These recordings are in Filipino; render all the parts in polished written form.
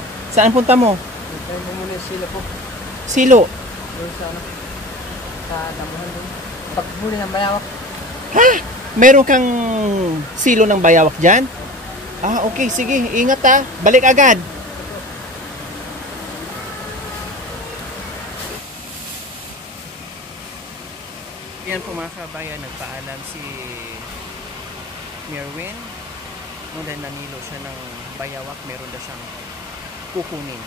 po. Saan punta mo? Tayo mo muna yung silo po. Silo. Doon sa ano. Sa damuhan doon. Paghuli ng bayawak. Ha? Meron kang silo ng bayawak dyan? Ah, okay. Sige. Ingat ha. Balik agad. Yan po mga kabayan, nagpaalam si Merwin. Nung dahil nanilo siya ng bayawak, meron na siyang kukunin.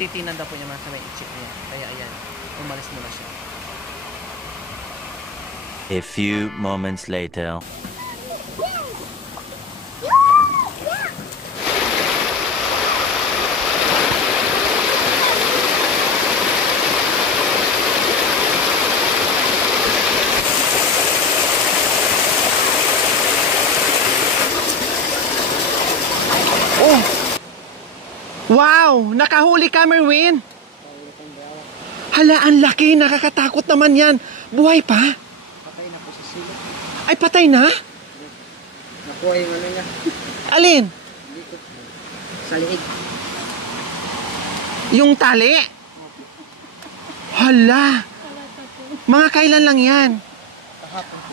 Titinan daw po niya mga kabayan, i-check niya. Kaya ayan, umalis muna siya. A few moments later. Oh! Wow! Nakahuli ka, Merwin! Hala, ang laki! Nakakatakot naman yan! Buhay pa? Patay na po sa silo. Ay, patay na? Nakuha yung ano niya. Alin? Dito. Sa liig. Yung tali? Hala! Mga kailan lang yan? Kahapon po.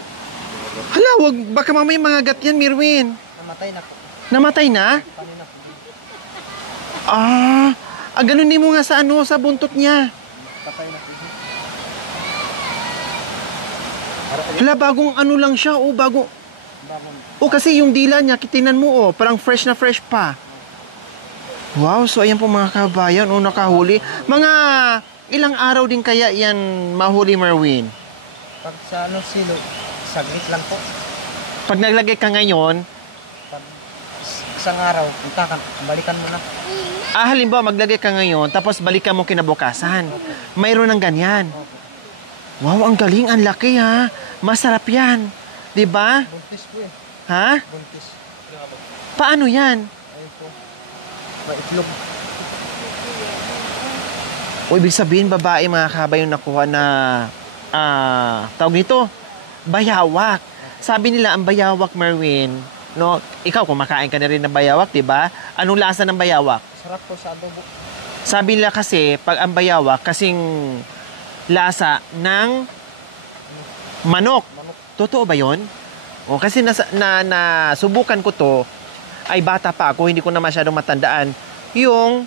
Hala, wag, baka mamaya mga gat yan, Merwin. Namatay na po. Namatay na? Kanina po. Ganun din mo nga sa ano, sa buntot niya. Patay na po. Hala, bagong ano lang siya, oh, bago. Oh, kasi yung dila niya, kitinan mo, oh, parang fresh na fresh pa. Wow, so ayan po mga kabayan, oh, nakahuli. Mga ilang araw din kaya yan mahuli, Merwin? Pag sa ano silo, saglit lang po. Pag naglagay ka ngayon, Pag isang araw, punta ka, balikan mo na. halimbawa maglagay ka ngayon, tapos balikan mo kinabukasan. Mayroon ng ganyan. Wow, ang galing, ang laki ha. Masarap yan. 'Di ba? Buntis po eh. Ha? Buntis. Paano yan? Ayun po. Maitlog. O ibig sabihin, babae mga kabay yung nakuha na, tawag nito, bayawak. Sabi nila, ang bayawak, Merwin, no? Ikaw, kumakain ka na rin ng bayawak, 'di ba? Anong lasa ng bayawak? Sarap po sa adobo. Sabi nila kasi, pag ang bayawak, kasing lasa ng manok. Totoo ba yun? O, kasi nasubukan ko to, ay bata pa ako, hindi ko na masyadong matandaan, yung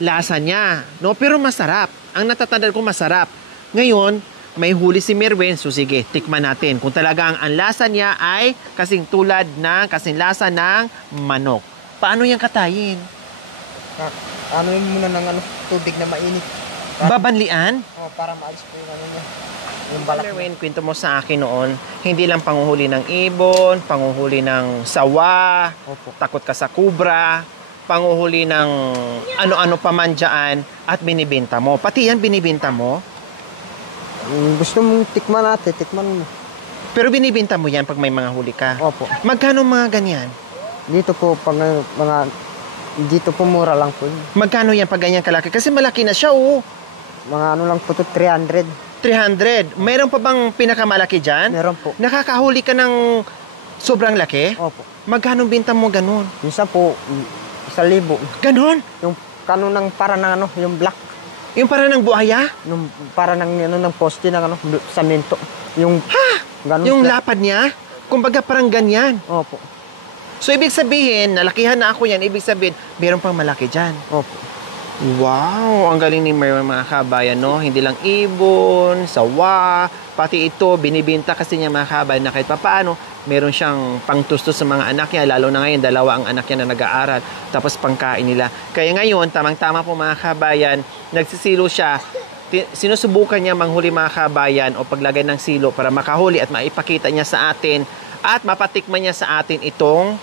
lasa niya. No? Pero masarap. Ang natatandaan ko masarap. Ngayon, may huli si Merwin, so sige, tikman natin. Kung talagang ang lasa niya ay kasing tulad ng, kasing lasa ng manok. Paano yan katayin? Ano yun muna ng ano, tubig na mainit. Babanlian? Oh, para maalis po yung ano niya. Yung balak niya. Merwin, kwento mo sa akin noon, hindi lang panguhuli ng ibon, panguhuli ng sawa, Opo. takot ka sa kubra, panguhuli ng ano-ano pa man dyan, at binibenta mo. Pati yan binibenta mo? Gusto mong tikman natin, tikman mo. Pero binibenta mo yan pag may mga huli ka? Opo. Magkano mga ganyan? Dito po, pag mga, dito po mura lang po. Magkano yan pag ganyan kalaki? Kasi malaki na siya, oh. Mga ano lang po to, 300. 300. Mayroon pa bang pinakamalaki dyan? Meron po. Nakakahuli ka ng sobrang laki? Opo. Magkano binta mo ganun? Minsan po, 1,000. Ganon? Yung kano ng para ng ano, yung black. Yung para ng buhaya? Yung para ng ano ng poste ng ano, samento. Yung ganun. Yung lapad niya? Kumbaga parang ganyan. Opo. So, ibig sabihin, nalakihan na ako yan, ibig sabihin, meron pang malaki dyan. Opo. Wow! Ang galing ni Merwin mga kabayan, no? Hindi lang ibon, sawa, pati ito, binibinta kasi niya mga kabayan na kahit papaano, meron siyang pangtustos sa mga anak niya, lalo na ngayon, 2 ang anak niya na nag-aaral, tapos pangkain nila. Kaya ngayon, tamang-tama po mga kabayan, nagsisilo siya, sinusubukan niya manghuli mga kabayan o paglagay ng silo para makahuli at maipakita niya sa atin at mapatikman niya sa atin itong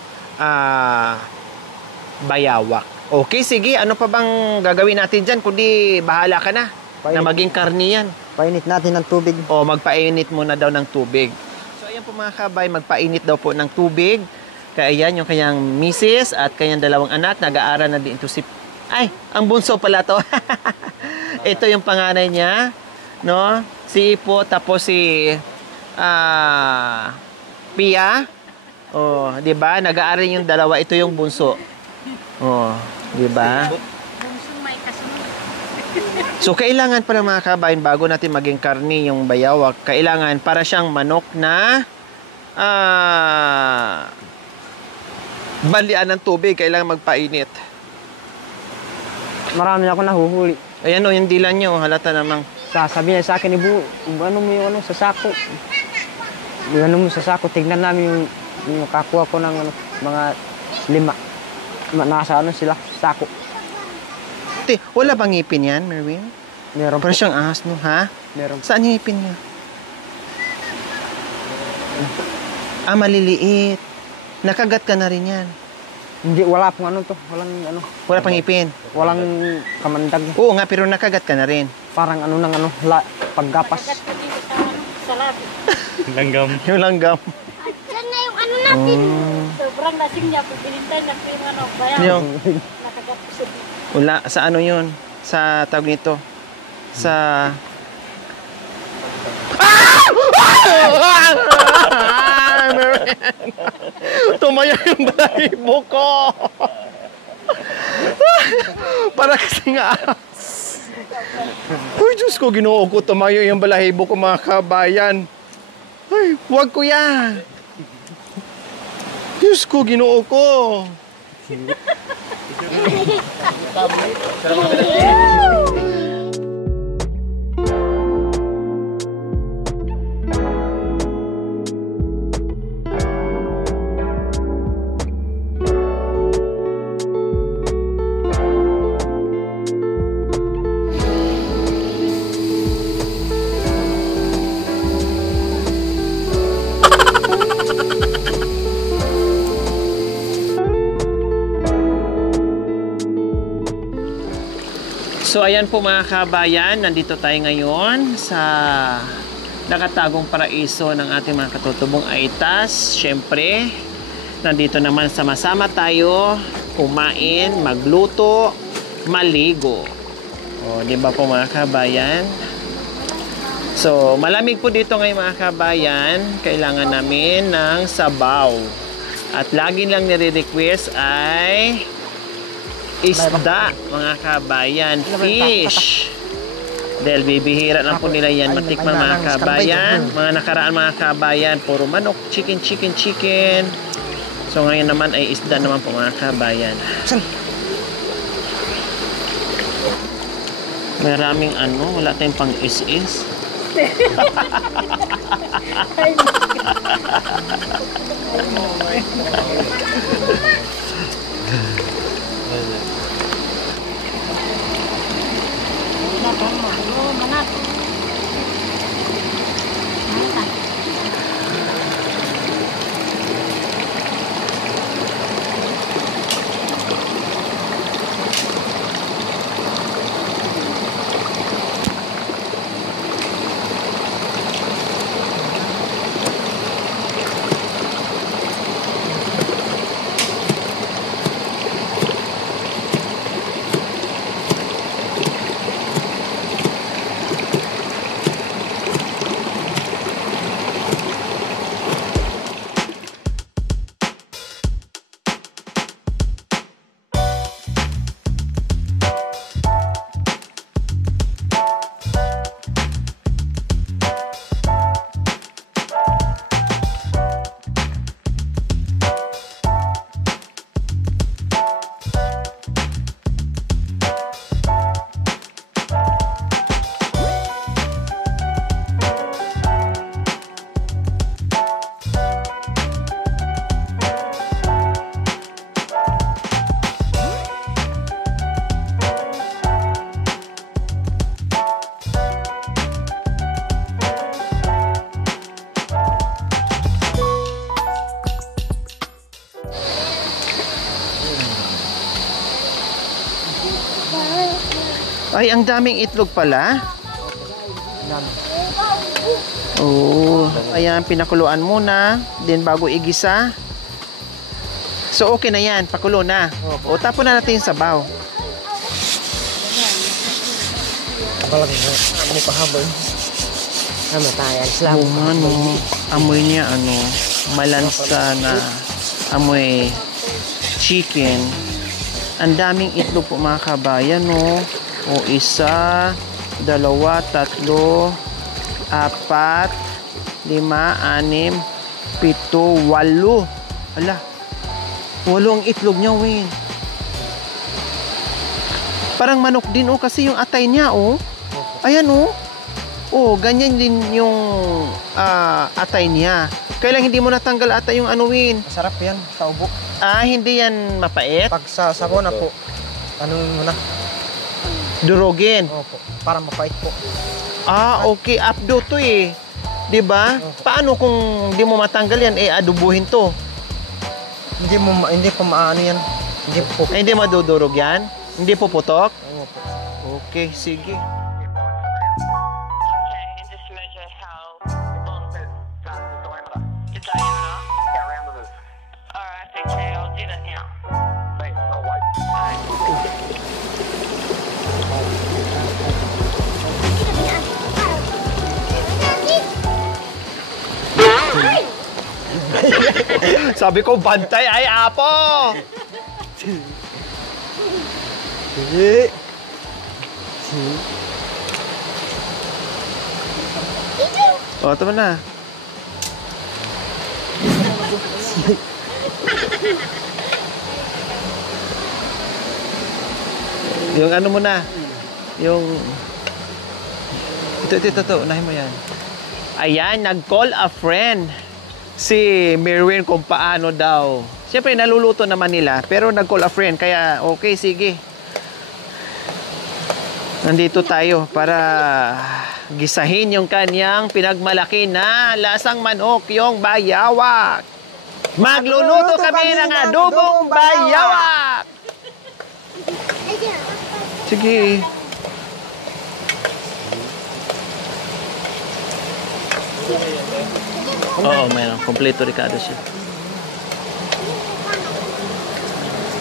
bayawak. Okay, sige. Ano pa bang gagawin natin dyan? Kundi bahala ka na na maging karni yan. Painit natin ng tubig. O, magpainit muna daw ng tubig. So, ayan po mga kabay, magpainit daw po ng tubig. Kaya yan, yung kanyang misis at kanyang 2 anak, nag-aaral na din ito si... Ay, ang bunso pala to. Ito yung panganay niya, no? Si Ipo, tapos si Pia. Oh, 'di ba? Nag-aaral yung 2, ito yung bunso. Oh, di ba? So, kailangan pala mga kabayan, bago natin maging karni yung bayawak, kailangan para siyang manok na balian ng tubig, kailangan magpainit. Marami na ako nahuhuli. Ayan o, yung dila nyo, halata namang. Sasabi niya sa akin, Ibu, ano mo yung sa sako? Ano mo sa sako? Tignan namin yung kakuha ko ng mga 5. Nasa sila, sako. Te, wala bang ngipin yan, Merwin? Meron po. Parang siyang ahas, no, ha? Meron. Saan ngipin niya? Maliliit. Nakagat ka na rin yan. Hindi, wala pong Wala pang ngipin. walang kamandag. Oo nga, pero nakagat ka na rin. Parang paggapas. Langgam. Yung langgam. Yan na yung ano natin. Sobrang lasing niya. Pag pinintay na yung bayan. Yung, Nakagat ko sa dito. wala, sa ano yun? Sa tawag nito? Sa... Tumayo yung balahibo ko. Para kasi nga. Uy, Diyos ko, Ginoo ko, tumayo yung balahibo ko, mga kabayan. Ay, huwag ko yan. Diyos ko, Ginoo ko. So ayan po mga kabayan, nandito tayo ngayon sa nakatagong paraiso ng ating mga katutubong Aitas. Siyempre, nandito naman sama-sama tayo kumain, magluto, maligo. O, di ba po mga kabayan? So, malamig po dito ngayon mga kabayan. Kailangan namin ng sabaw. At lagi lang nire-request ay isda, mga kabayan, fish. Dahil bibihira lang po nila yan matikman mga kabayan. Mga nakaraan mga kabayan, puro manok, chicken. So ngayon naman ay isda naman po mga kabayan. Maraming wala tayong pang is-is. Ay, ang daming itlog pala. Oh, ayan, pinakuluan muna, then bago igisa. So, okay na yan, pakulo na. O, tapon na natin yung sabaw. Amoy niya, malansa na amoy chicken. Ang daming itlog po mga kabayan, no? O, 1, 2, 3, 4, 5, 6, 7, 8. Ala, 8 ang itlog niya, Win. Parang manok din, oh, kasi yung atay niya, oh. Ayan, oh. Oh, ganyan din yung atay niya. Kaya lang hindi mo natanggal atay yung ano, Win. Masarap yan sa ubo. Hindi yan mapait. Pag sa sabon na po, ano mo na? Durugin. Opo, para mapait po. Okay. Updo to eh. 'Di ba? Paano kung hindi mo matanggal yan, adubuhin to? Hindi po maano yan. Hindi po. Hindi madudurog yan? Hindi puputok? Opo. Okay, sige. Okay, and just measure how long the diameter. The diameter? Yeah, around the roof. Alright, okay, I'll do that now. Thanks, I'll wait. Sabi ko, bantay ay apo! Sige. Tama na. Yung ano mo na. Yung... Ito. Unahin mo yan. Ayan, nag-call a friend. Si Merwin kung paano daw. Siyempre, naluluto naman nila. Pero nag-call a friend. Kaya, okay, sige. Nandito tayo para gisahin yung kanyang pinagmalaki na lasang manok, yung bayawak. Magluluto kami ng adobong bayawak. Sige. Oo, mayroon. Kompleto Ricardo siya.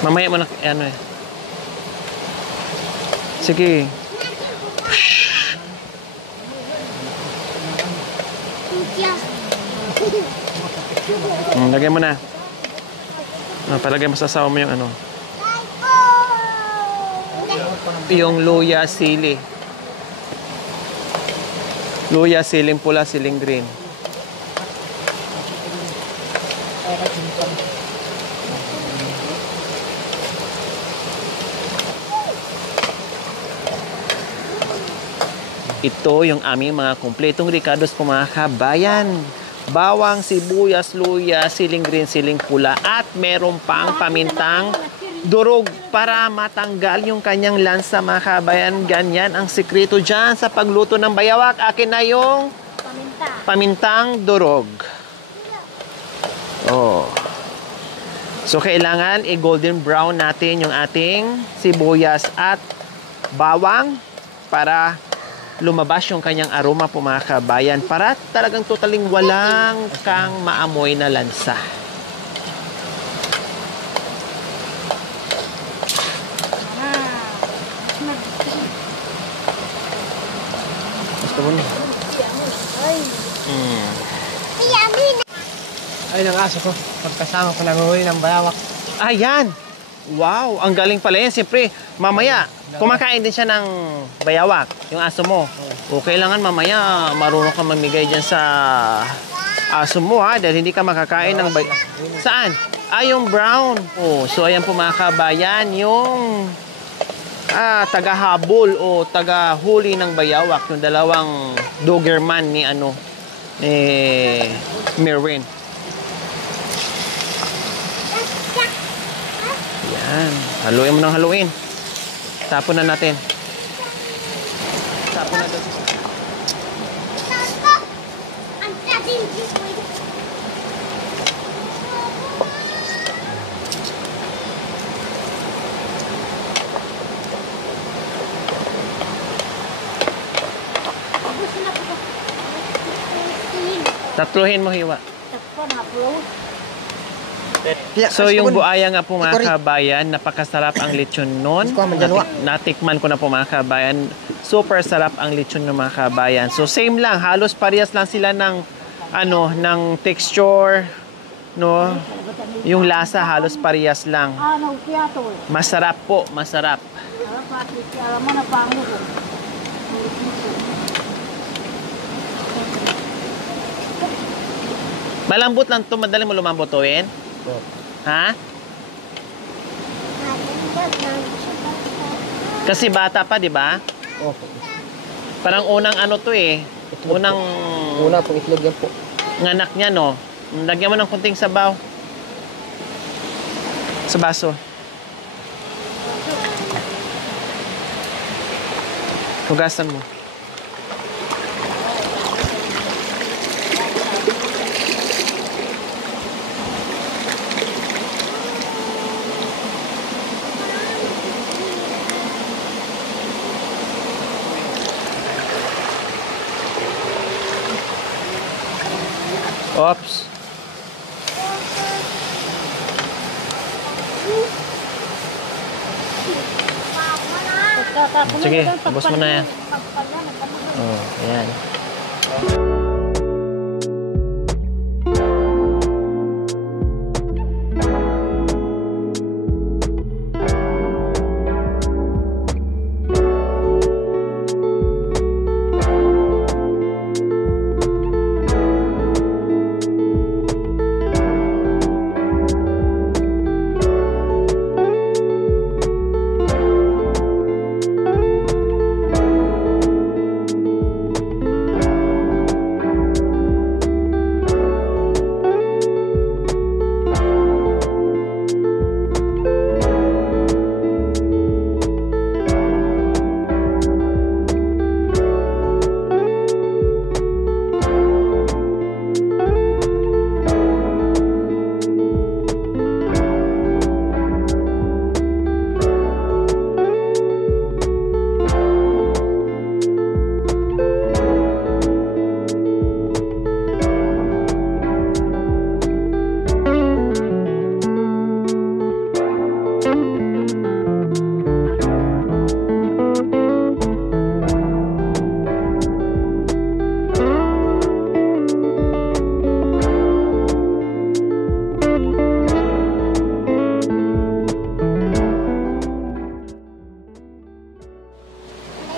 Mamaya mo na, ano eh. Sige. Lagay mo na. Palagay mo sa sawa mo yung ano. Yung luya, sili. Luya, siling pula, siling green. Ito yung aming mga kumpletong Ricardos po mga kabayan. Bawang, sibuyas, luya, siling green, siling pula at meron pang pamintang durog para matanggal yung kanyang lansa mga kabayan. Ganyan ang sikreto dyan sa pagluto ng bayawak. Akin na yung pamintang durog. Oh. So kailangan i-golden brown natin yung ating sibuyas at bawang para lumabas yung kanyang aroma po mga kabayan para talagang totaling walang kang maamoy na lansa. Gusto mo na? Ay, ng aso ko. Pagkasama ko nanguhuli ng bayawak. Ayan! Wow! Ang galing pala yan. Siyempre, mamaya, kumakain din siya ng bayawak, yung aso mo. O kailangan mamaya, marunong ka mamigay dyan sa aso mo, ha? Dahil hindi ka makakain ng Saan? Yung brown. Oh, so, ayan po mga kabayan, yung tagahabol o tagahuli ng bayawak, yung dalawang Doberman ni Merwin. Yan. Haluin mo ng haluin. Tapon na natin. Tapon na doon. Tatluhin mo hiwa. So yung buaya nga po mga kabayan, napakasarap ang lechon nun. Natikman ko na po mga kabayan. Super sarap ang lechon ng mga kabayan. So same lang, halos parehas lang sila ng ng texture, No? Yung lasa halos parehas lang. Ano, kaya to. Masarap po, masarap. Alam pa, alam mo na pango ko. Malambot lang to, madali mo lumambutuin. Ha? Kasi bata pa, di ba? Opo. Parang unang ano to eh. Unang Una pong itlog yan po. nganak niya, no? Lagyan mo ng kunting sabaw. Sa baso. Hugasan mo. Oops. Sige, tapos mo na yan. Oh, ayan.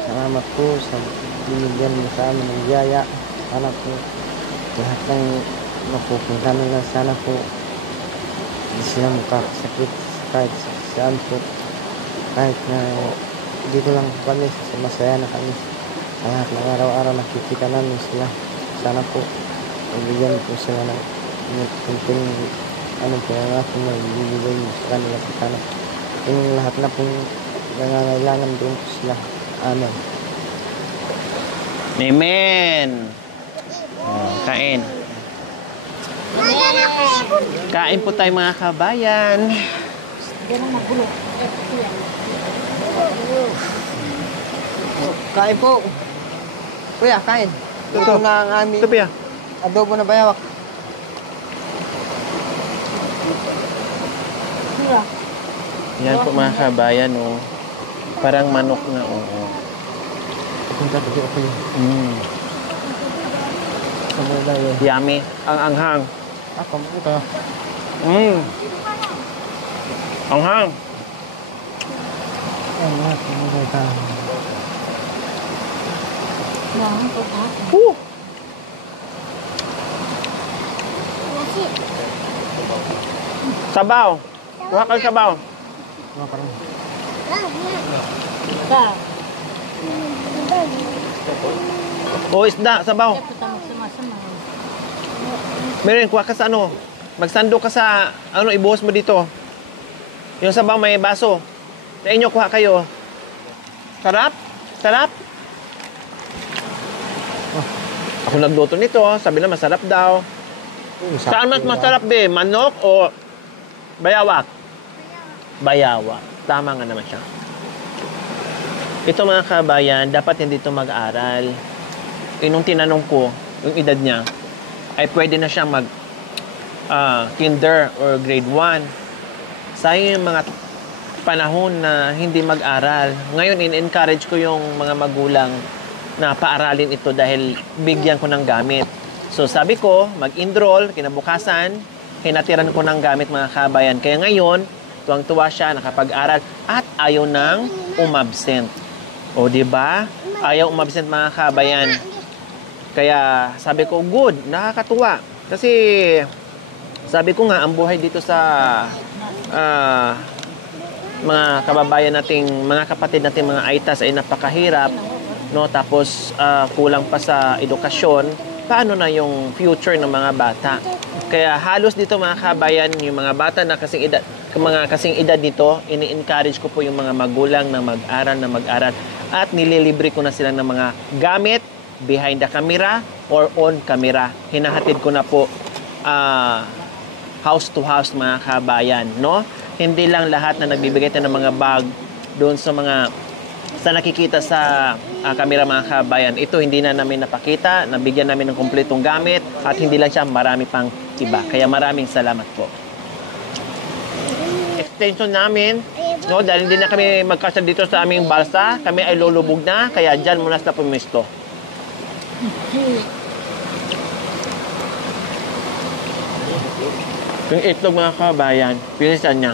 Salamat po sa binigyan mo sa amin ng biyaya. Sana po lahat ng mapupunta nila, sana po hindi sila makakasakit kahit saan po. Kahit na dito lang po kami, masaya na kami. Sa lahat ng araw-araw nakikita namin sila. Sana po magbigyan po sila ng kunting ano po ang aking magbibigay sa kanila sa sana. Yung lahat na pong nangangailangan doon po sila. Amen. Amen. Oh, kain. Kain po tayo mga kabayan. Kain po. Kuya, kain. Ito na ang aming Ito ba? adobo na bayawak. Yan po mga kabayan, oh. Parang manok na, oh. Punta dito ako yun. Sabay lang yun. Yummy. Ang anghang. Ako, ito. Anghang. Ay, mga kumagay ka. Sabaw. Kuha kang sabaw. Mga parang. O isda, sabaw. Meron, kuha ka sa ano. Magsando ka sa, ano, ibuhos mo dito. Yung sabaw may baso. Sa inyo, kuha kayo. Sarap? Sarap? Ako nagluto nito, sabi na masarap daw. Saan mas masarap, be? Manok o bayawak? Bayawak. Tama nga naman siya. Ito mga kabayan, dapat hindi ito mag-aral. Nung tinanong ko, yung edad niya, ay pwede na siyang mag kinder or grade 1. Sayang yung mga panahon na hindi mag-aral. Ngayon, in-encourage ko yung mga magulang na paaralin ito dahil bigyan ko ng gamit. So sabi ko, mag-enroll, kinabukasan, hinatiran ko ng gamit mga kabayan. Kaya ngayon, tuwang-tuwa siya, nakapag-aral at ayaw nang umabsent. O, di ba? Ayaw umabsent mga kabayan. Kaya sabi ko, good, nakakatuwa. Kasi sabi ko nga, ang buhay dito sa mga kababayan nating, mga kapatid nating mga aitas ay napakahirap, no? Tapos kulang pa sa edukasyon. Paano na yung future ng mga bata? Kaya halos dito mga kabayan, yung mga bata na kasing edad nito, ini-encourage ko po yung mga magulang na mag-aral at nililibre ko na sila ng mga gamit behind the camera or on camera. Hinahatid ko na po house to house mga kabayan, no? Hindi lang lahat na nagbibigay tayo ng mga bag doon sa nakikita sa camera mga kabayan. Ito hindi na namin napakita, nabigyan namin ng kumpletong gamit at hindi lang siya, marami pang iba. Kaya maraming salamat po. Extension namin, no, dahil hindi na kami magkasya dito sa aming balsa, kami ay lulubog na, kaya dyan muna sa pumisto. Yung itlog mga kabayan, pinisan niya.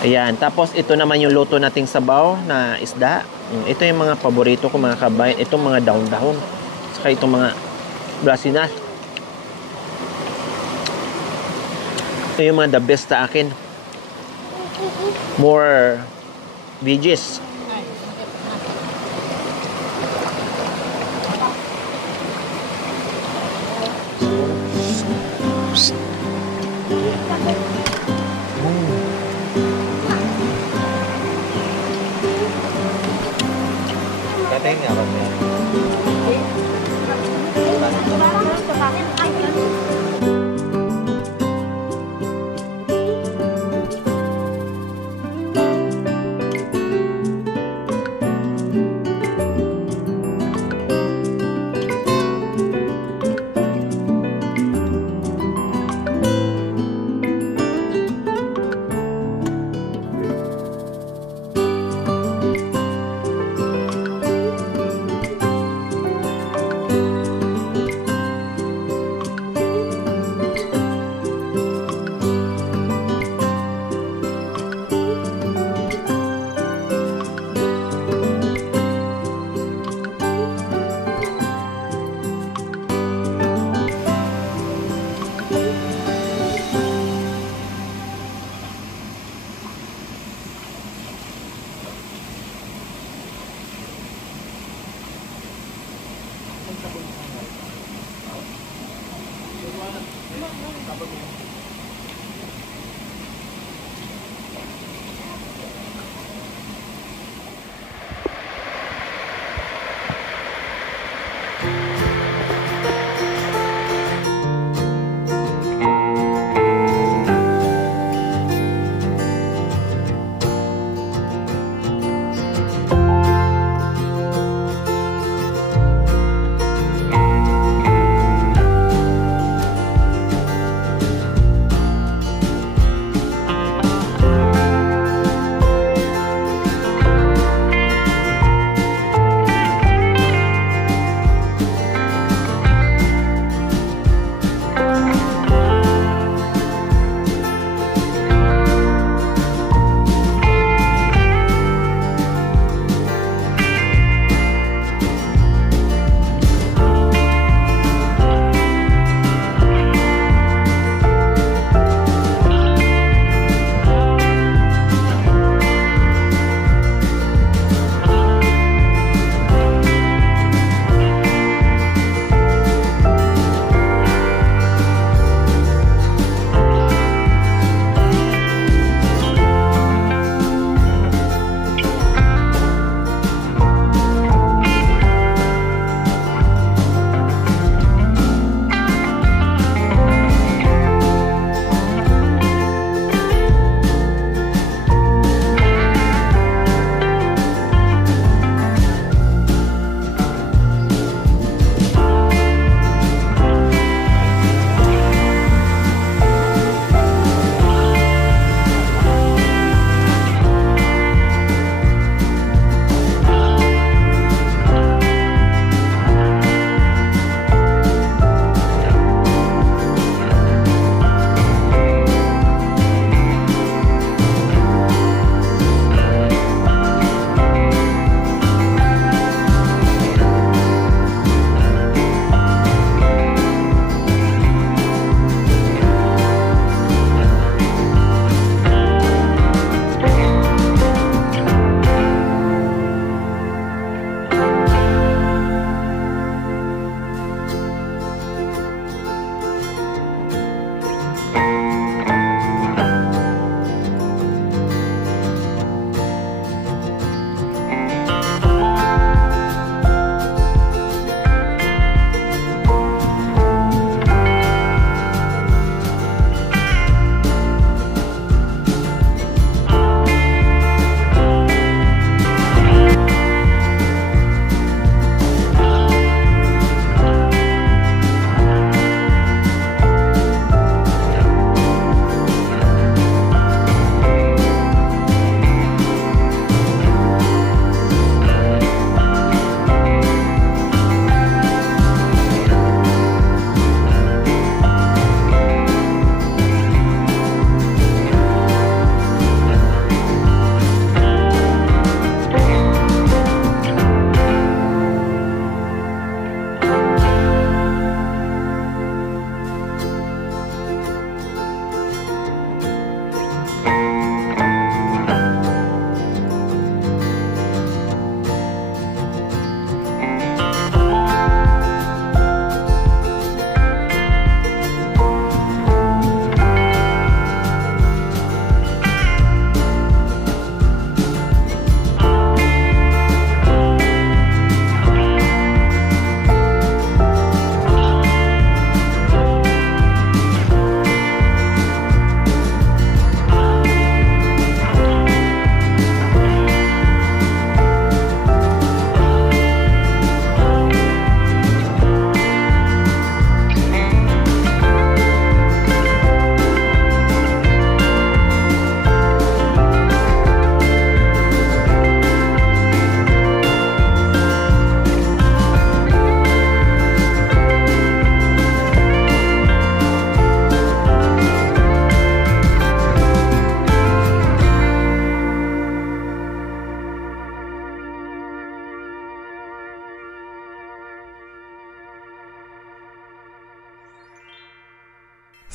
Ayan, tapos ito naman yung luto nating sabaw na isda. Ito yung mga paborito ko mga kabayan, itong mga dahon-dahon. Saka itong mga brasinas. Ito yung mga the best sa akin. More veggies. Kateng nga ba siya?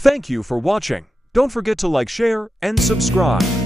Thank you for watching. Don't forget to like, share, and subscribe.